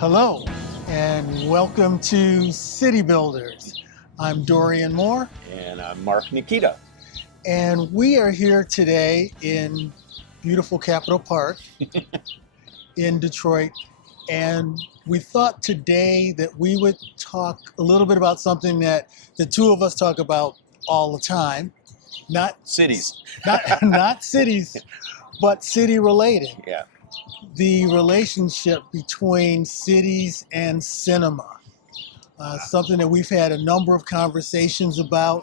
Hello, and welcome to City Builders. I'm Dorian Moore. And I'm Mark Nickita. And we are here today in beautiful Capitol Park in Detroit. And we thought today that we would talk a little bit about something that the two of us talk about all the time. Not Cities. Not cities, but city related. Yeah. The relationship between cities and cinema. Something that we've had a number of conversations about,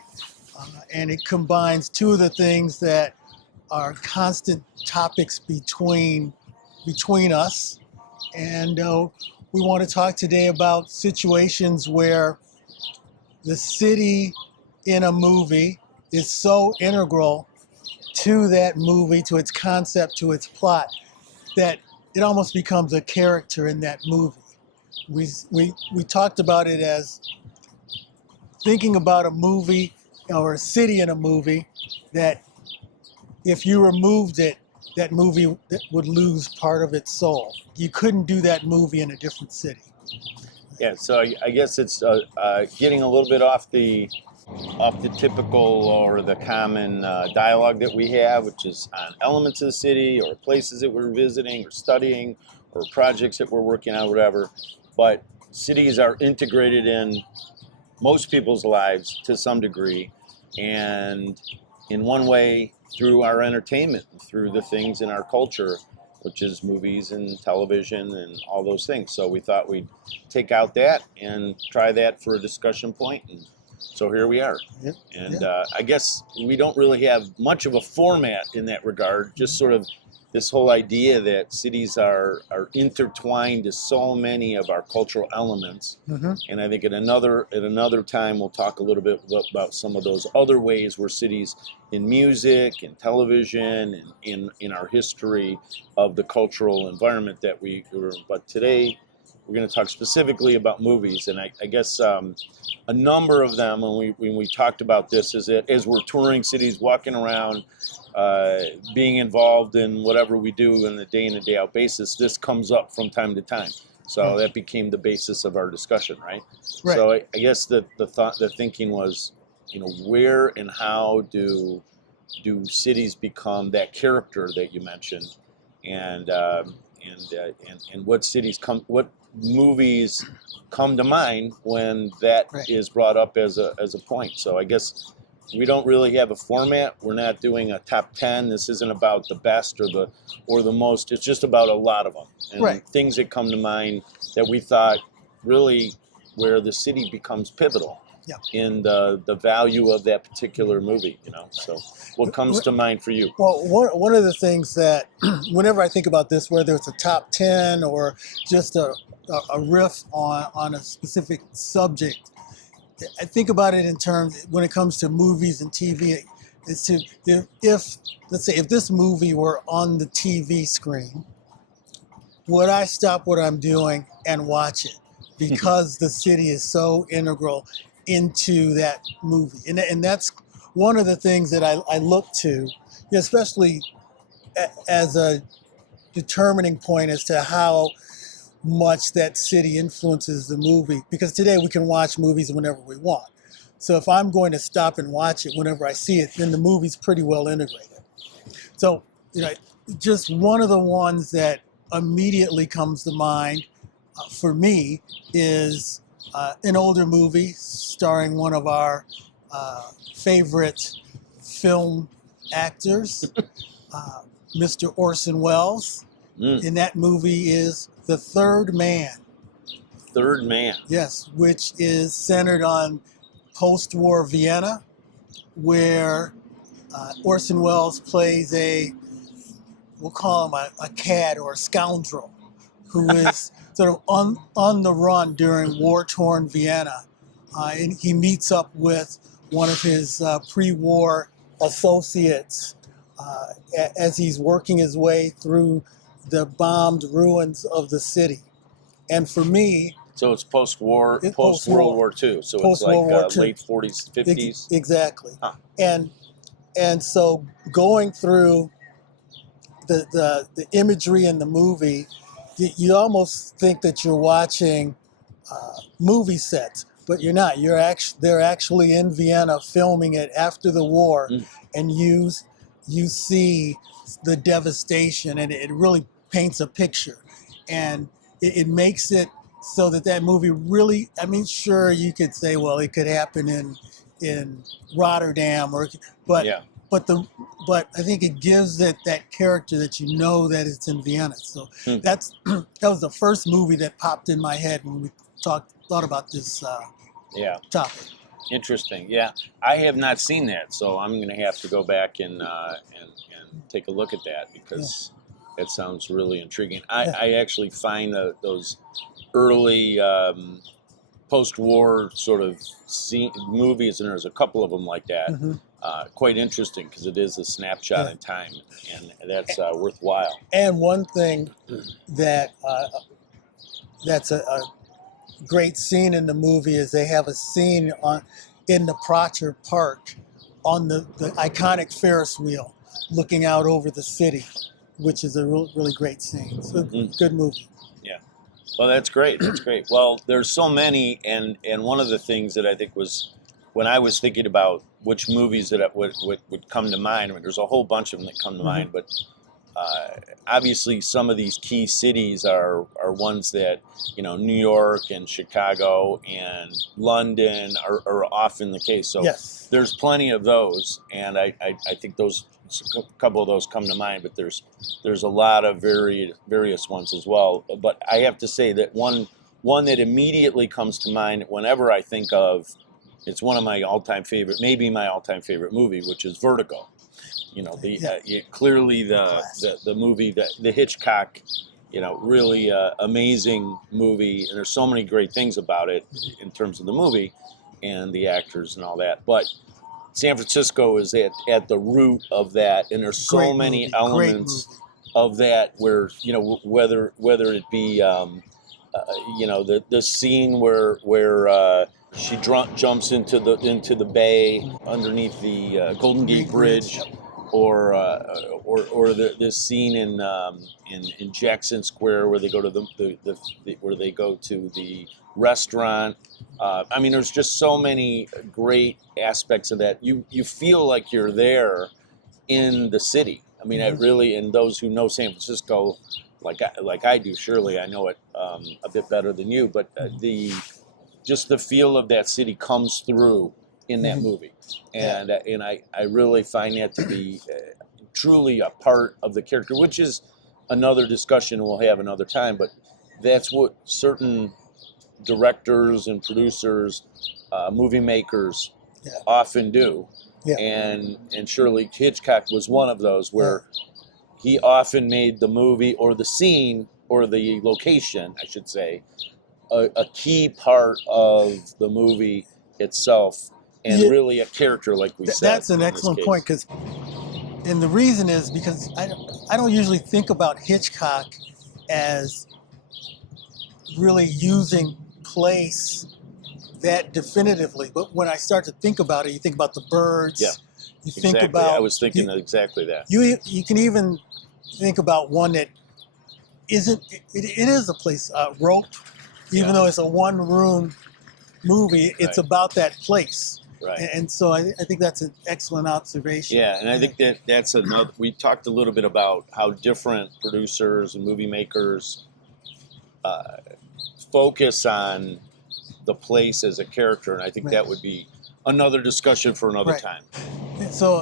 and it combines two of the things that are constant topics between us. And we want to talk today about situations where the city in a movie is so integral to that movie, to its concept, to its plot, that it almost becomes a character in that movie. We talked about it as thinking about a movie or a city in a movie that if you removed it, that movie would lose part of its soul. You couldn't do that movie in a different city. Yeah, so I guess it's getting a little bit off the typical or the common dialogue that we have, which is on elements of the city or places that we're visiting or studying or projects that we're working on, whatever. But cities are integrated in most people's lives to some degree, and in one way through our entertainment, through the things in our culture, which is movies and television and all those things. So we thought we'd take out that and try that for a discussion point. And so here we are. Yep. And I guess we don't really have much of a format in that regard, just sort of this whole idea that cities are intertwined to so many of our cultural elements. Mm-hmm. And I think at another time we'll talk a little bit about some of those other ways where cities in music and television and in our history of the cultural environment that we were in. But today we're going to talk specifically about movies, and I guess a number of them, when we talked about this, is that as we're touring cities, walking around, being involved in whatever we do on a day in and day out basis, this comes up from time to time. So that became the basis of our discussion, right? So I guess the thinking was, where and how do cities become that character that you mentioned, and what movies come to mind when that is brought up as a point. So I guess we don't really have a format. We're not doing a top 10. This isn't about the best or the most. It's just about a lot of them and things that come to mind that we thought really where the city becomes pivotal in the value of that particular movie. So what comes to mind for you? Well, one of the things that whenever I think about this, whether it's a top 10 or just a riff on a specific subject, I think about it in terms, when it comes to movies and TV, if this movie were on the TV screen, would I stop what I'm doing and watch it? Because the city is so integral into that movie. And that's one of the things that I look to, especially as a determining point as to how much that city influences the movie, because today we can watch movies whenever we want. So if I'm going to stop and watch it whenever I see it, then the movie's pretty well integrated. So, just one of the ones that immediately comes to mind for me is an older movie starring one of our favorite film actors, Mr. Orson Welles. And that movie is The Third Man. Third Man. Yes, which is centered on post-war Vienna, where Orson Welles plays we'll call him a cad or a scoundrel, who is sort of on the run during war-torn Vienna. And he meets up with one of his pre-war associates as he's working his way through the bombed ruins of the city. And for me... So it's post-war, post-World War II. So it's like late 40s, 50s? Exactly. Huh. And so going through the imagery in the movie you almost think that you're watching movie sets, but you're not. They're actually in Vienna filming it after the war, and you see the devastation, and it really paints a picture, and it makes it so that movie really. I mean, sure, you could say, well, it could happen in Rotterdam, but Yeah. but I think it gives it that character that you know that it's in Vienna. So that was the first movie that popped in my head when we thought about this topic. Interesting. Yeah, I have not seen that, so I'm going to have to go back and take a look at that because that sounds really intriguing. I actually find those early post-war sort of movies, and there's a couple of them like that, quite interesting because it is a snapshot in time, and that's worthwhile. And one thing that that's a great scene in the movie is they have a scene in the Prater Park on the iconic Ferris wheel looking out over the city, which is a really great scene. So good movie. Yeah. Well, that's great. That's great. Well, there's so many, and one of the things that I think was when I was thinking about which movies that would come to mind. I mean, there's a whole bunch of them that come to mind, but obviously some of these key cities are ones that, New York and Chicago and London are often the case. So there's plenty of those, and I think a couple of those come to mind, but there's a lot of various ones as well. But I have to say that one that immediately comes to mind whenever I think of, it's one of my all-time favorite, maybe my all-time favorite movie, which is Vertigo. Clearly the movie, the Hitchcock, really amazing movie, and there's so many great things about it in terms of the movie and the actors and all that. But San Francisco is at the root of that, and there's so many elements of that where, whether it be the scene where she jumps into the bay underneath the Golden Gate Bridge. Or the scene in Jackson Square where they go to the restaurant. I mean, there's just so many great aspects of that. You feel like you're there in the city. I mean, I really, and those who know San Francisco, like I do, surely I know it a bit better than you, but the feel of that city comes through in that movie, and I really find that to be truly a part of the character, which is another discussion we'll have another time. But that's what certain directors and producers, movie makers, often do, and surely Hitchcock was one of those where he often made the movie or the scene or the location, I should say, a key part of the movie itself. And really a character, like we said. That's an excellent point, and the reason is because I don't usually think about Hitchcock as really using place that definitively. But when I start to think about it, you think about the birds. Yeah, you think about. I was thinking exactly that. You can even think about one that isn't. It is a place. Rope, even though it's a one-room movie, it's about that place. Right. And so I think that's an excellent observation. Yeah, and I think that's another. We talked a little bit about how different producers and movie makers focus on the place as a character, and I think that would be another discussion for another time. So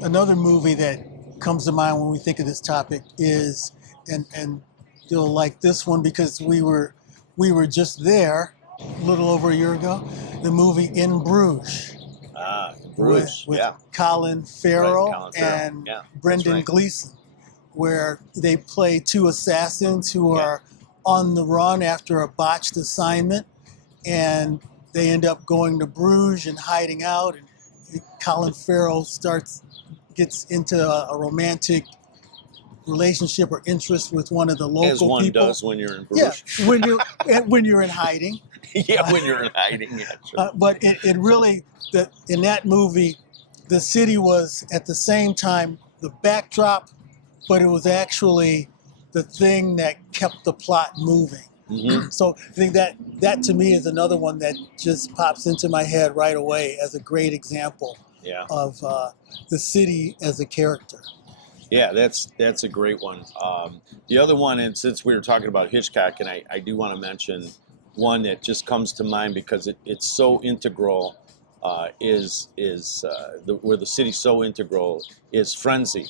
another movie that comes to mind when we think of this topic is, and you'll like this one because we were just there a little over a year ago, the movie In Bruges. Bruges, with Colin Farrell and Brendan Gleeson, where they play two assassins who are on the run after a botched assignment, and they end up going to Bruges and hiding out, and Colin Farrell gets into a romantic relationship or interest with one of the local people. As one does when you're in Bruges. Yeah, when you're in hiding. When you're in hiding, sure. But it really, in that movie, the city was at the same time the backdrop, but it was actually the thing that kept the plot moving. Mm-hmm. So I think that to me is another one that just pops into my head right away as a great example Yeah. of the city as a character. Yeah, that's a great one. The other one, and since we were talking about Hitchcock, and I do want to mention one that just comes to mind because it's so integral, where the city's so integral is Frenzy.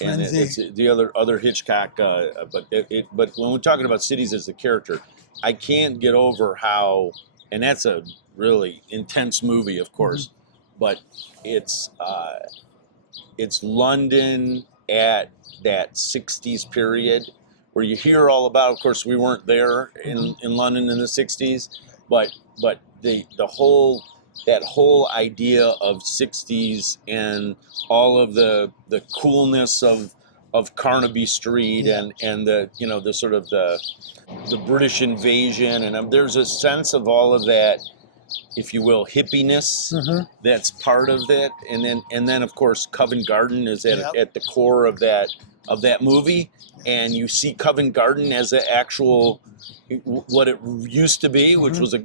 And it's the other Hitchcock, but when we're talking about cities as a character, I can't get over how, and that's a really intense movie, of course, but it's London at that 60s period where you hear all about, of course we weren't there in London in the 60s, but the whole that whole idea of 60s and all of the coolness of Carnaby Street and the the sort of the British invasion, and there's a sense of all of that, if you will, hippiness that's part of it, and then of course Covent Garden is at the core of that movie, and you see Covent Garden as an actual what it used to be, which was a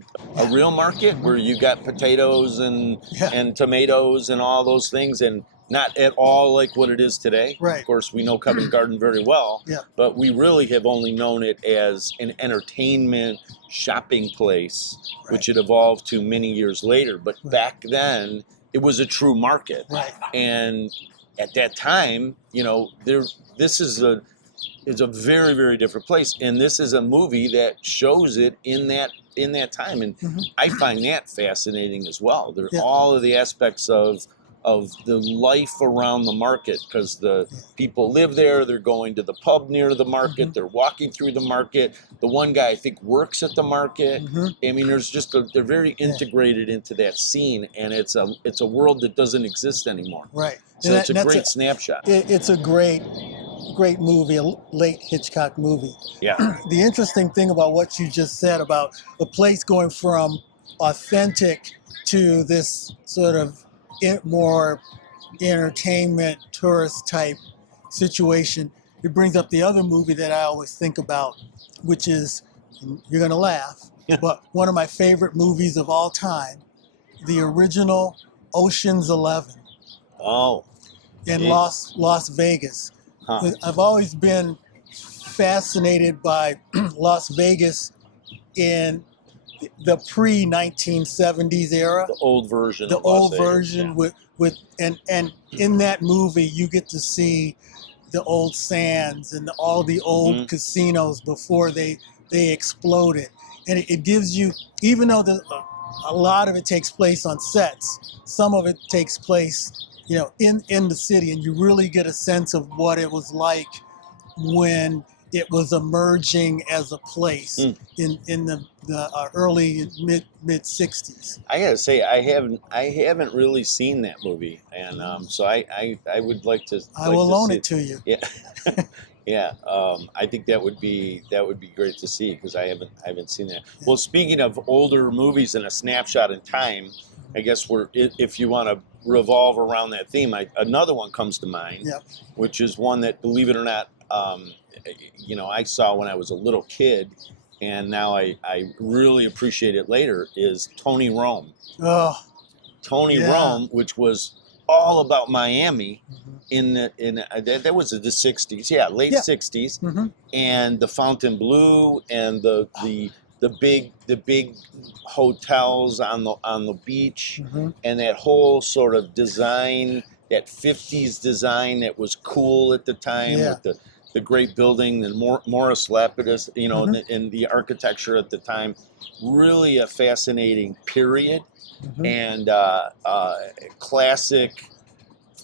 real market where you got potatoes and tomatoes and all those things, and not at all like what it is today. Right. Of course, we know Covent Garden very well, but we really have only known it as an entertainment shopping place, which it evolved to many years later. But back then, it was a true market. Right. And at that time, this is a very, very different place. And this is a movie that shows it in that time. And I find that fascinating as well. There are all of the aspects of the life around the market, because the people live there, they're going to the pub near the market, they're walking through the market. The one guy, I think, works at the market. I mean, there's just they're very integrated into that scene, and it's a world that doesn't exist anymore. Right. So it's a great snapshot. It's a great movie, a late Hitchcock movie. Yeah. The interesting thing about what you just said about the place going from authentic to this sort of more entertainment tourist type situation, it brings up the other movie that I always think about, which is, you're gonna laugh, but one of my favorite movies of all time, the original Ocean's 11. Oh. In Las Vegas. I've always been fascinated by Las Vegas in the pre-1970s era, the old version, with in that movie you get to see the old Sands and all the old casinos before they exploded, and it gives you, even though a lot of it takes place on sets, some of it takes place in the city, and you really get a sense of what it was like when it was emerging as a place in the early mid 60s. I gotta say, I haven't really seen that movie, and so I would like to. I will loan it to you. Yeah, yeah. I think that would be great to see, because I haven't seen that. Well, speaking of older movies and a snapshot in time, I guess if you want to revolve around that theme, another one comes to mind, which is one that, believe it or not, I saw when I was a little kid, and now I really appreciate it later, is Tony Rome. Oh, Tony Rome, which was all about Miami that was the 60s, late 60s, and the Fontainebleau and the big hotels on the beach, and that whole sort of design, that 50s design that was cool at the time, with the great building, the Morris Lapidus, and the architecture at the time. Really a fascinating period, and classic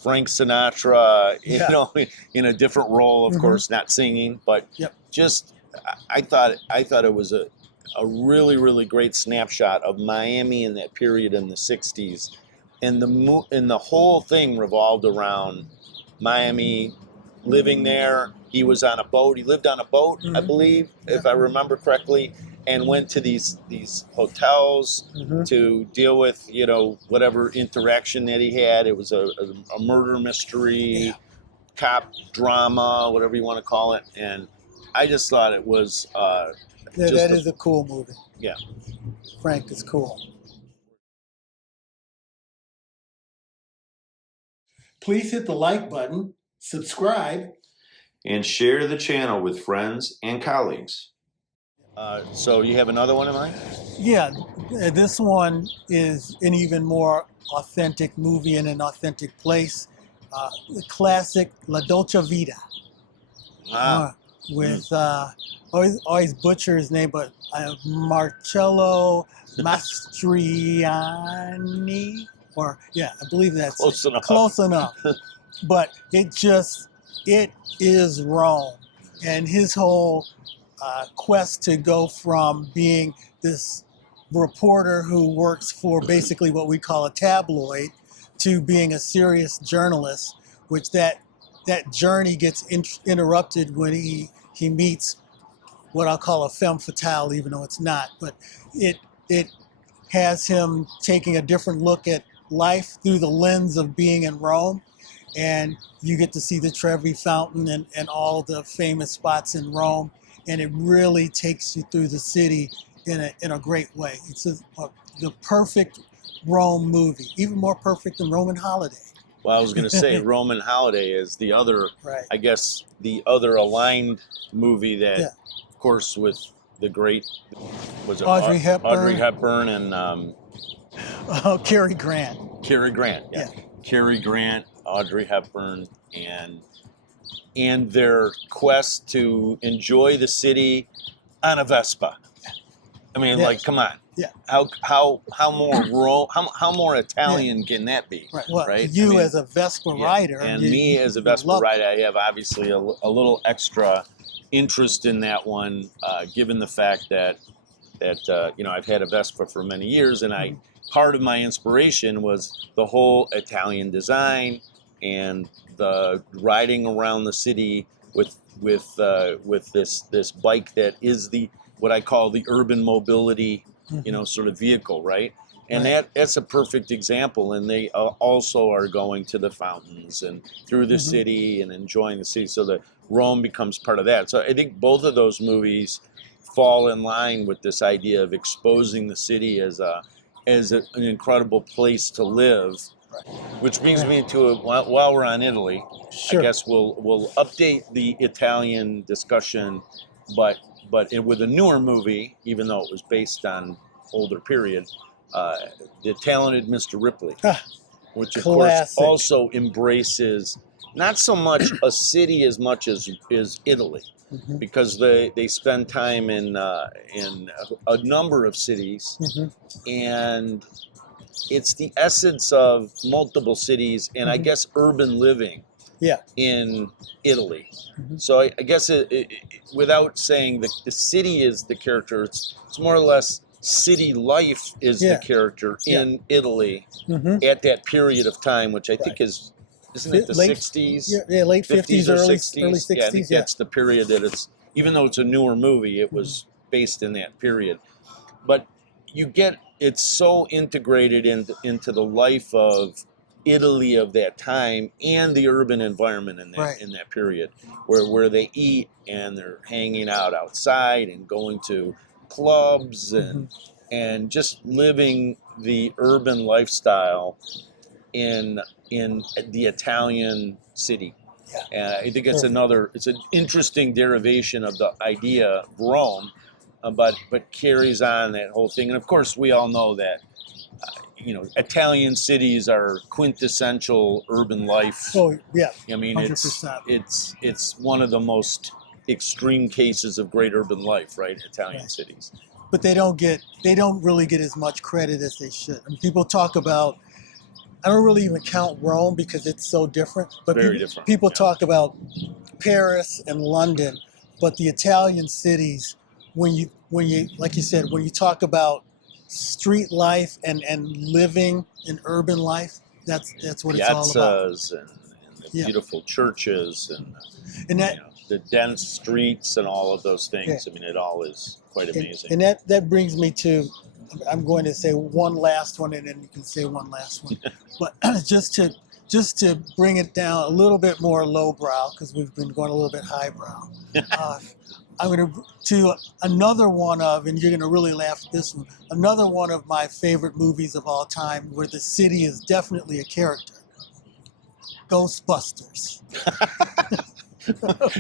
Frank Sinatra, in a different role, of course, not singing, but just I thought it was a really, really great snapshot of Miami in that period in the 60s. And the whole thing revolved around Miami, living there. He was on a boat. He lived on a boat, I believe, if I remember correctly, and went to these hotels to deal with, whatever interaction that he had. It was a murder mystery, cop drama, whatever you want to call it. And I just thought it was Yeah, just that is a cool movie. yeah. Frank is cool. Please hit the like button, subscribe, And share the channel with friends and colleagues. So you have another one in mind? Yeah, this one is an even more authentic movie in an authentic place. The classic La Dolce Vita. Ah, With always butcher his name, but Marcello Mastroianni, or yeah, I believe that's close enough. close enough. But it is Rome, and his whole quest to go from being this reporter who works for basically what we call a tabloid to being a serious journalist, which that journey gets interrupted when he meets what I'll call a femme fatale, even though it's not. But it has him taking a different look at life through the lens of being in Rome. And you get to see the Trevi Fountain and all the famous spots in Rome. And it really takes you through the city in a great way. It's the perfect Rome movie, even more perfect than Roman Holiday. Well, I was going to say Roman Holiday is the other, right. I guess, the other aligned movie that, Yeah. of course, with the great, was it Audrey Hepburn? Audrey Hepburn and Cary Grant. Cary Grant, yeah. Cary Grant, Audrey Hepburn, and their quest to enjoy the city on a Vespa. I mean, Yes. like, come on. Yeah. How more how more Italian can that be? Right. Well, right? You I mean, as a Vespa rider, and me as a Vespa rider, I have obviously a little extra interest in that one, given the fact that I've had a Vespa for many years, and part of my inspiration was the whole Italian design and the riding around the city with this bike that is what I call the urban mobility, sort of vehicle, right? And that's a perfect example. And they also are going to the fountains and through the city and enjoying the city, so that Rome becomes part of that. So I think both of those movies fall in line with this idea of exposing the city as an incredible place to live. Which brings me to while we're on Italy, sure. I guess we'll update the Italian discussion, but with a newer movie, even though it was based on older period, The Talented Mr. Ripley, which of course also embraces not so much a city as much as Italy, because they spend time in a number of cities, and it's the essence of multiple cities and I guess urban living in Italy. So I guess without saying that the city is the character, it's more or less city life is the character in Italy at that period of time, which I think isn't it the 60s? Yeah, late 50s, early 60s. Yeah, I think that's the period that it's, even though it's a newer movie, it was based in that period. But it's so integrated into the life of Italy of that time and the urban environment in that period, where they eat and they're hanging out outside and going to clubs and just living the urban lifestyle in the Italian city. And I think it's an interesting derivation of the idea of Rome, but carries on that whole thing. And of course, we all know that Italian cities are quintessential urban life. Oh yeah, I mean 100%. it's one of the most extreme cases of great urban life, right? Italian cities. But they don't really get as much credit as they should. I mean, people talk about, I don't really even count Rome because it's so different. But people talk about Paris and London, but the Italian cities, when you like you said, when you talk about street life and living in urban life, that's what it's all about. Piazzas and the beautiful churches and that, the dense streets and all of those things. I mean, it all is quite amazing. And that brings me to, I'm going to say one last one, and then you can say one last one. But just just to bring it down a little bit more lowbrow, because we've been going a little bit highbrow. I'm going to another one of, and you're going to really laugh at this one, another one of my favorite movies of all time where the city is definitely a character. Ghostbusters.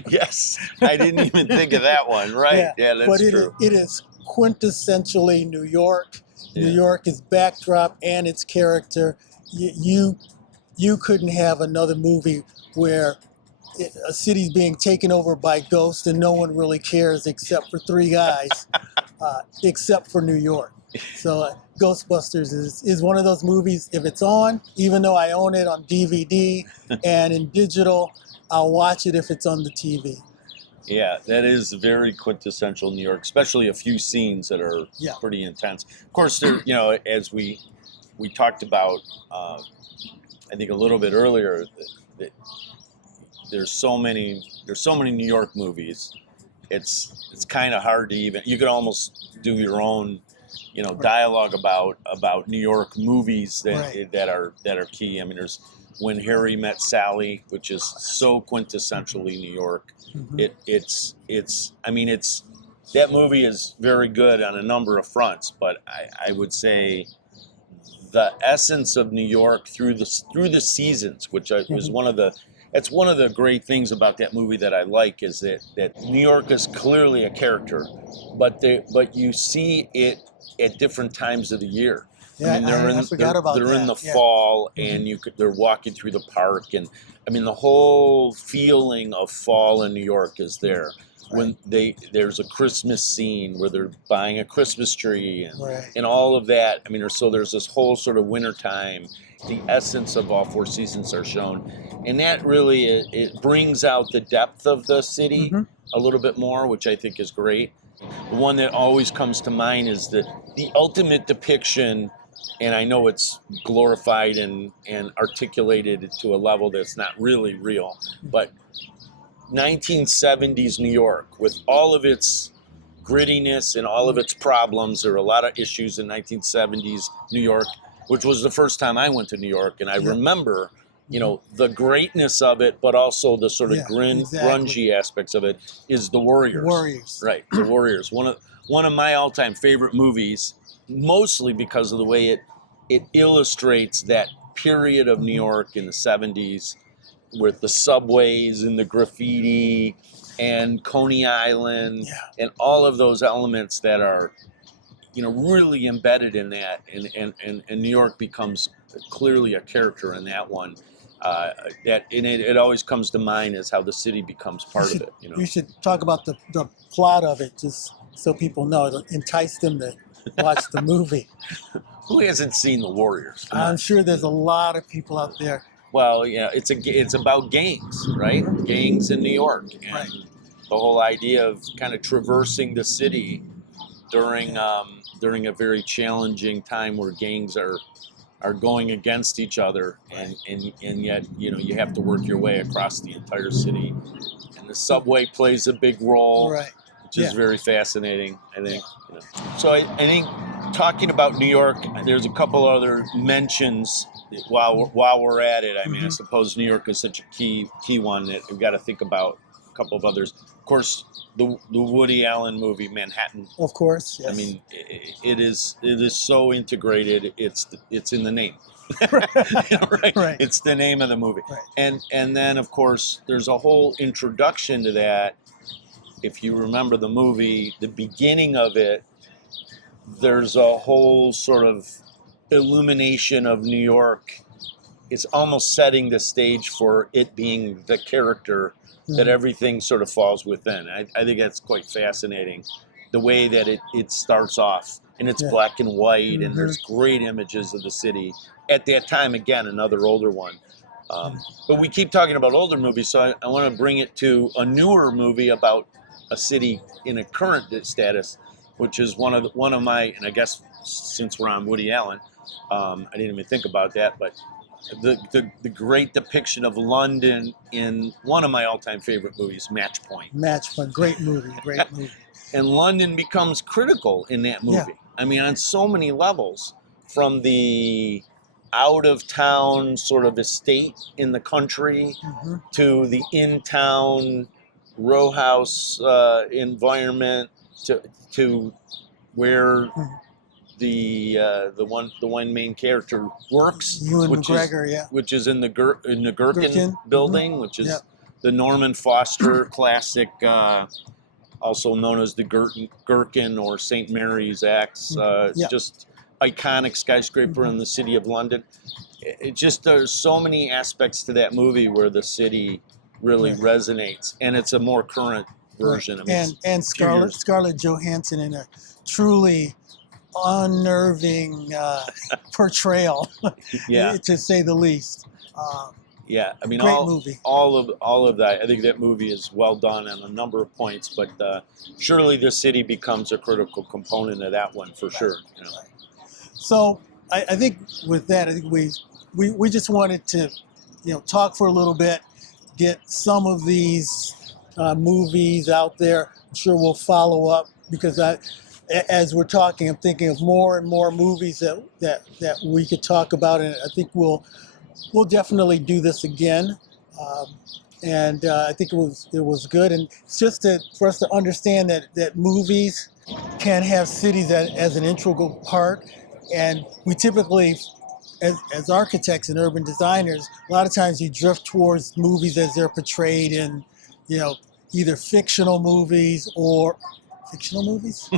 Yes, I didn't even think of that one. Right? Yeah, that's but true. It is quintessentially New York. Yeah. New York is backdrop and its character. You couldn't have another movie where a city's being taken over by ghosts and no one really cares except for three guys, except for New York. So Ghostbusters is one of those movies, if it's on, even though I own it on DVD and in digital, I'll watch it if it's on the TV. Yeah, that is very quintessential New York, especially a few scenes that are pretty intense. Of course, there, as we talked about, I think a little bit earlier, that there's so many New York movies. It's kind of hard to even. You could almost do your own, dialogue about New York movies that are key. I mean, there's When Harry Met Sally, which is so quintessentially New York. Mm-hmm. It's that movie is very good on a number of fronts, but I would say the essence of New York through the seasons, which is one of the great things about that movie that I like, is that New York is clearly a character, but you see it at different times of the year. Yeah, I forgot about that. They're in the fall, and they're walking through the park, and I mean the whole feeling of fall in New York is there. When there's a Christmas scene where they're buying a Christmas tree and all of that. I mean, so there's this whole sort of wintertime. The essence of all four seasons are shown, and that really it brings out the depth of the city a little bit more, which I think is great. The one that always comes to mind is the ultimate depiction, and I know it's glorified and articulated to a level that's not really real, but 1970s New York, with all of its grittiness and all of its problems. There were a lot of issues in 1970s New York, which was the first time I went to New York, and I remember, the greatness of it, but also the sort of grungy aspects of it is The Warriors. Right, The Warriors. One of my all-time favorite movies, mostly because of the way it illustrates that period of New York in the 70s, with the subways and the graffiti and Coney Island and all of those elements that are, really embedded in that, and New York becomes clearly a character in that one. It always comes to mind as how the city becomes part of it. You should talk about the plot of it, just so people know, it'll entice them to watch the movie. Who hasn't seen The Warriors? I'm sure there's a lot of people out there. Well, it's about gangs, right? Gangs in New York, and the whole idea of kind of traversing the city during a very challenging time where gangs are going against each other, and yet you have to work your way across the entire city, and the subway plays a big role, which is very fascinating, I think. So I think talking about New York, there's a couple other mentions. While we're at it, I mean, I suppose New York is such a key one that we've got to think about a couple of others. Of course, the Woody Allen movie Manhattan. Of course, yes. I mean, it is so integrated. It's in the name, right? It's the name of the movie, and then of course there's a whole introduction to that. If you remember the movie, the beginning of it, there's a whole sort of illumination of New York. It's almost setting the stage for it being the character that everything sort of falls within. I think that's quite fascinating, the way that it starts off, and it's black and white, and there's great images of the city. At that time, again, another older one. But we keep talking about older movies, so I want to bring it to a newer movie about a city in a current status, which is one of my, and I guess since we're on Woody Allen, I didn't even think about that, but the great depiction of London in one of my all-time favorite movies, Match Point. Match Point, great movie. And London becomes critical in that movie. I mean, on so many levels, from the out of town sort of estate in the country to the in-town row house environment to where the one main character works, Ewan McGregor, which is in the Gherkin building, which is the Norman Foster classic, also known as the Gherkin or St. Mary's Axe, just iconic skyscraper in the city of London. It just, there's so many aspects to that movie where the city really resonates, and it's a more current version. I mean, and Scarlett Johansson in a truly unnerving portrayal, to say the least. Yeah, I mean, great movie. all of that. I think that movie is well done on a number of points, but surely the city becomes a critical component of that one for sure. You know? So I think with that, I think we just wanted to, talk for a little bit, get some of these movies out there. I'm sure we'll follow up because as we're talking, I'm thinking of more and more movies that we could talk about, and I think we'll definitely do this again. And I think it was good, and it's just for us to understand that movies can have cities as an integral part, and we typically, as architects and urban designers, a lot of times you drift towards movies as they're portrayed in, either fictional movies or fictional movies.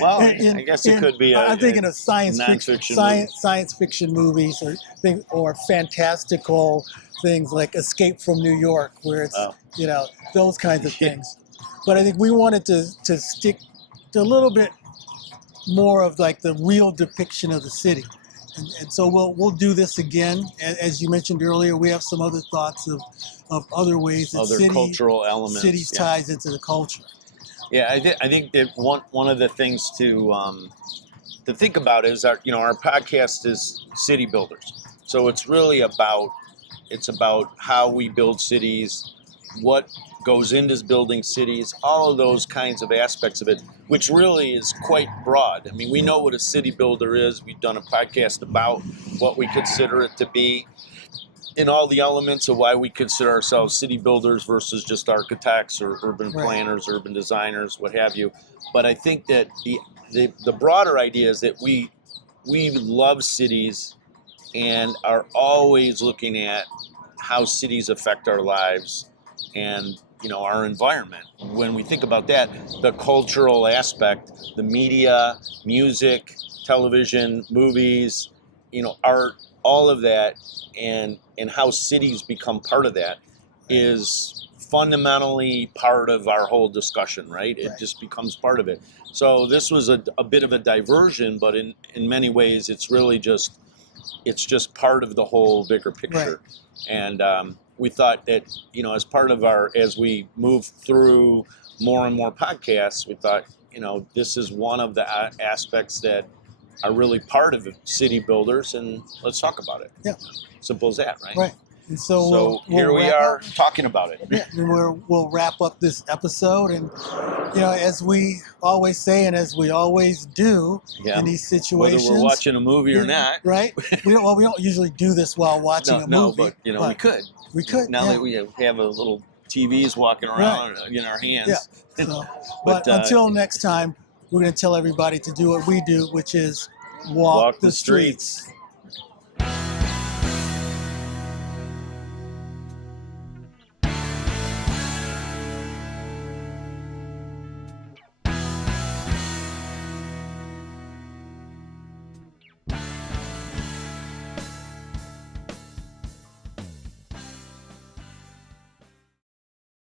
Well, I guess it could be. I'm thinking of science fiction movies, or fantastical things like Escape from New York, where it's those kinds of things. But I think we wanted to stick to a little bit more of like the real depiction of the city. And so we'll do this again. As you mentioned earlier, we have some other thoughts of other ways that cultural elements, cities ties into the culture. Yeah, I think that one of the things to think about is our podcast is City Builders. So it's really about how we build cities, what goes into building cities, all of those kinds of aspects of it, which really is quite broad. I mean, we know what a city builder is. We've done a podcast about what we consider it to be, in all the elements of why we consider ourselves city builders versus just architects or urban planners, urban designers, what have you. But I think that the broader idea is that we love cities and are always looking at how cities affect our lives and our environment. When we think about that, the cultural aspect, the media, music, television, movies, art, all of that, and how cities become part of that is fundamentally part of our whole discussion, right? It just becomes part of it. So this was a bit of a diversion, but in many ways it's really just part of the whole bigger picture. And we thought that, as part of as we move through more and more podcasts, we thought, this is one of the aspects that are really part of City Builders, and let's talk about it. Yeah. Simple as that, right? Right. And so here we are talking about it. Yeah, and we'll wrap up this episode, and as we always say, and as we always do in these situations, whether we're watching a movie or not, right? We don't usually do this while watching a movie. No, but we could. We could now that we have a little TVs walking around in our hands. Yeah. So, but until next time, we're going to tell everybody to do what we do, which is walk the streets.